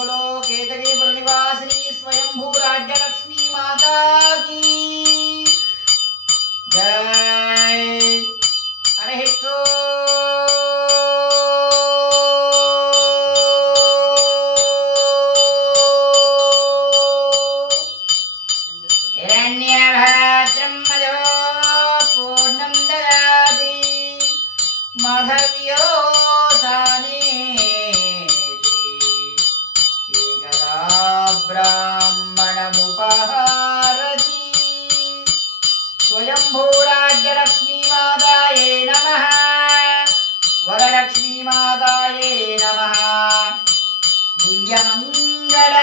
बोलो केतकीपुर निवासिनी स्वयंभू राज्यलक्ष्मी माता की जय। हरे हिरण्यभद्रं मदो पूर्णं ददाति माधव्योऽसानेति एकदा ब्राह्मणमुपहारति। स्वयंभू राज्यलक्ष्मी माताये नमः। वरलक्ष्मी माताये नमः। दिव्यमङ्गल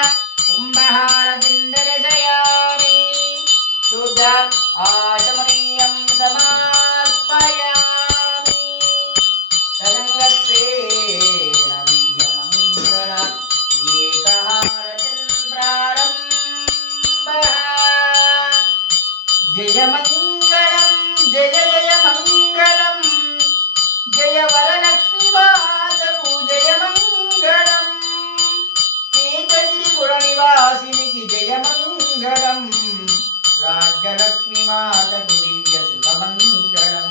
कुम्भहारतिं दर्शयामि। शुद्ध आचमनीयं समर्पयामि। तदङ्गत्वेन दिव्यमङ्गल एकहारतिं प्रारम्भः। जय मङ्गलं जय जय मङ्गलं जय वरलक्ष्मी मातकु जय मङ्गलं। केतगिरिपुरनिवासिनिकी जय मङ्गलं। राज्यलक्ष्मी मातकु दिव्य शुभमङ्गलं।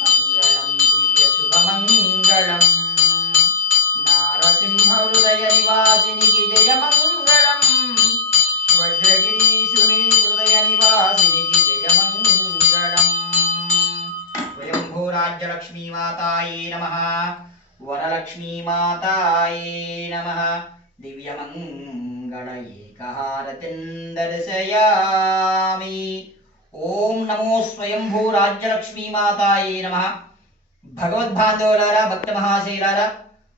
मङ्गलं दिव्य शुभमङ्गलं। नारसिंहहृदयनिवासिनिकी जय मङ्गलं। वज्रगिरीशुनि हृदयनिवासिनिकी जय मङ्गलं। स्वयंभू राज्यलक्ष्मी माताये नमः। वरलक्ष्मी माताये नमः। दिव्यमङ्गल एकहारतिं दर्शयामि। ओम नमो स्वयंभू राज्यलक्ष्मी माताये नमः। भगवद्बान्धवुलारा भक्त महाशयुलारा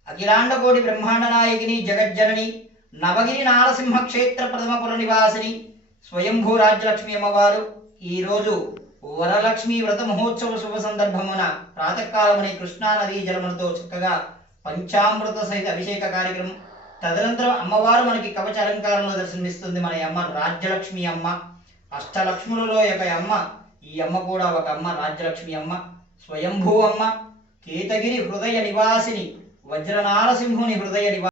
अखिलांडकोटि ब्रह्मांड नायकिनी जगज्जननी नवगिरि नारसिंह क्षेत्र प्रथमपुर निवासिनी स्वयंभू राज्यलक्ष्मी अम्मवारु ఈ రోజు వరలక్ష్మి వ్రత మహోత్సవ శుభ సందర్భమున ప్రాతకాలమున కృష్ణా నదీ జలములతో చక్కగా పంచామృత సహిత అభిషేక కార్యక్రమం తదనంతరం అమ్మవారు మనకి కవచ అలంకారంలో దర్శనమిస్తుంది. మన అమ్మ రాజ్యలక్ష్మి అమ్మ, అష్టలక్ష్ములలో ఒక అమ్మ. ఈ అమ్మ కూడా ఒక అమ్మ, రాజ్యలక్ష్మి అమ్మ, స్వయంభూ అమ్మ, కేతగిరి హృదయ నివాసిని, వజ్రనారసింహుని హృదయ నివాసి.